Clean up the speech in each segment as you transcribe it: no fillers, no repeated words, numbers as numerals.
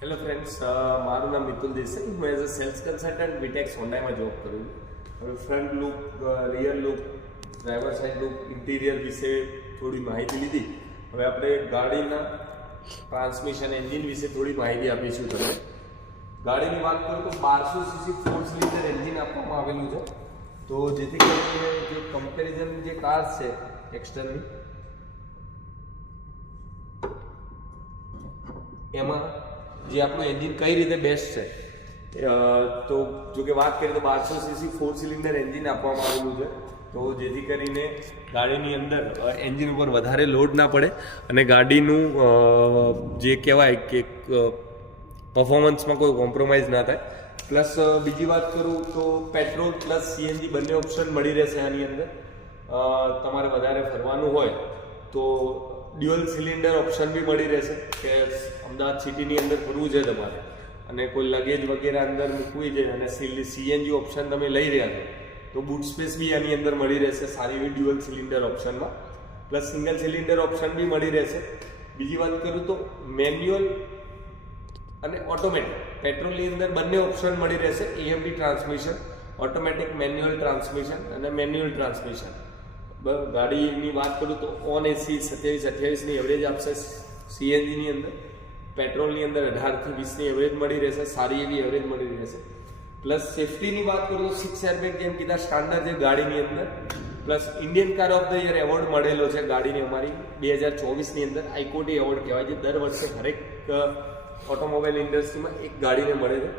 Hello friends, મારું નામ મિતુલ દેસાઈ. હું as a sales consultant Vitex હોન્ડામાં જોબ કરું છું. હવે front look, rear look, driver side look, interior વિશે થોડી માહિતી લીધી. હવે આપણે ગાડીના ટ્રાન્સમિશન એન્જિન વિશે થોડી માહિતી આપીશું તમને. ગાડીની વાત કરું તો 1200 cc 4 સિલિન્ડર એન્જિન આપવામાં આવેલું છે. તો જેથી કરીને જે કમ્પેરિઝન જે કાર્સ છે એક્સટર્નલી, એમાં જે આપણું એન્જિન કઈ રીતે બેસ્ટ છે, તો જો કે વાત કરીએ તો 1200 cc 4 સિલિન્ડર એન્જિન આપવામાં આવેલું છે. તો જેથી કરીને ગાડીની અંદર એન્જિન ઉપર વધારે લોડ ના પડે અને ગાડીનું જે કહેવાય કે પરફોર્મન્સમાં કોઈ કોમ્પ્રોમાઇઝ ના થાય. પ્લસ બીજી વાત કરું તો પેટ્રોલ પ્લસ સીએનજી બંને ઓપ્શન મળી રહેશે આની અંદર. તમારે વધારે ફરવાનું હોય તો ડ્યુઅલ સિલિન્ડર ઓપ્શન બી મળી રહેશે કે અમદાવાદ સિટીની અંદર ફરવું છે તમારે અને કોઈ લગેજ વગેરે અંદર મૂકવી છે અને સીએનજી ઓપ્શન તમે લઈ રહ્યા છો તો બૂટ સ્પેસ બી આની અંદર મળી રહેશે સારી એવી ડ્યુઅલ સિલિન્ડર ઓપ્શનમાં. પ્લસ સિંગલ સિલિન્ડર ઓપ્શન બી મળી રહેશે. બીજી વાત કરું તો મેન્યુઅલ અને ઓટોમેટિક પેટ્રોલની અંદર બંને ઓપ્શન મળી રહેશે. AMD transmission, automatic manual transmission અને મેન્યુઅલ ટ્રાન્સમિશન. ગાડીની વાત કરું તો ઓન એસી 27-28ની એવરેજ આપશે સીએનજીની અંદર. પેટ્રોલની અંદર 18 થી 20ની એવરેજ મળી રહેશે, સારી એવી એવરેજ મળી રહેશે. પ્લસ સેફટીની વાત કરું તો 6 એરબેગ જેમ કીધા સ્ટાન્ડર્ડ છે ગાડીની અંદર. Plus Indian car of the year award મળેલો છે ગાડીને અમારી 2024ની અંદર. આઈકોટી એવોર્ડ કહેવાય છે, દર વર્ષે હરેક ઓટોમોબાઈલ ઇન્ડસ્ટ્રીમાં એક ગાડીને મળે છે.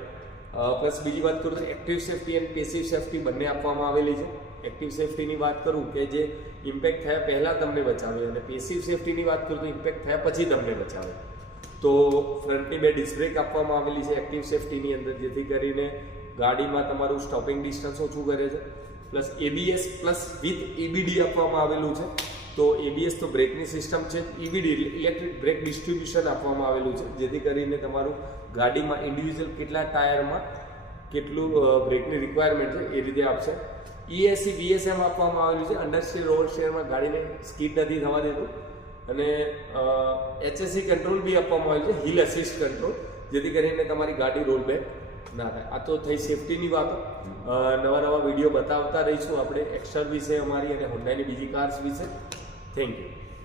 પ્લસ બીજી વાત કરું તો active safety and passive safety બંને આપવામાં આવેલી છે. એક્ટિવ સેફટીની વાત કરું કે જે ઇમ્પેક્ટ થયા પહેલાં તમને બચાવે અને પેસિવ સેફટીની વાત કરું તો ઇમ્પેક્ટ થયા પછી તમને બચાવે. તો ફ્રન્ટની 2 ડિસ્ક બ્રેક આપવામાં આવેલી છે એક્ટિવ સેફટીની અંદર, જેથી કરીને ગાડીમાં તમારું સ્ટોપિંગ ડિસ્ટન્સ ઓછું કરે છે. પ્લસ એબીએસ પ્લસ વિથ ઈબીડી આપવામાં આવેલું છે. તો એબીએસ તો બ્રેકની સિસ્ટમ છે, ઈબીડી ઇલેક્ટ્રિક બ્રેક ડિસ્ટ્રીબ્યુશન આપવામાં આવેલું છે, જેથી કરીને તમારું ગાડીમાં ઇન્ડિવિજ્યુઅલ કેટલા ટાયરમાં કેટલું બ્રેકની રિક્વાયરમેન્ટ છે એ રીતે આપશે. ESC BSM આપવામાં આવેલું છે. અંડરસ્ટેર ઓવરસ્ટેરમાં ગાડીને સ્કીડ નથી થવા દેતું. અને HSC કંટ્રોલ બી આપવામાં આવ્યું છે, હિલ અસિસ્ટ કંટ્રોલ, જેથી કરીને તમારી ગાડી રોલ બેક ના થાય. આ તો થઈ સેફટીની વાતો. નવા વિડીયો બતાવતા રહીશું આપણે એક્સ્ટર વિશે અમારી અને હોન્ડાની બીજી કાર્સ વિશે. Thank you.